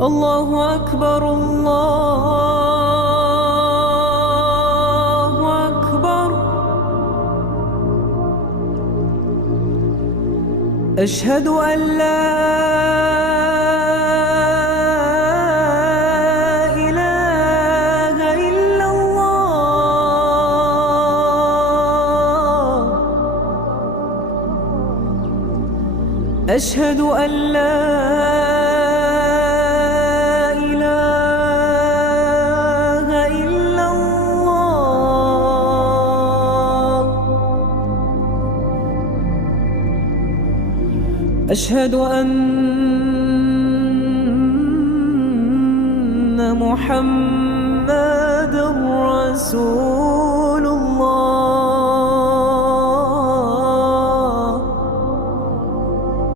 الله أكبر الله أكبر. أشهد أن لا إله إلا الله. أشهد أن لا إله إلا الله. أشهد أن محمدًا رسول الله.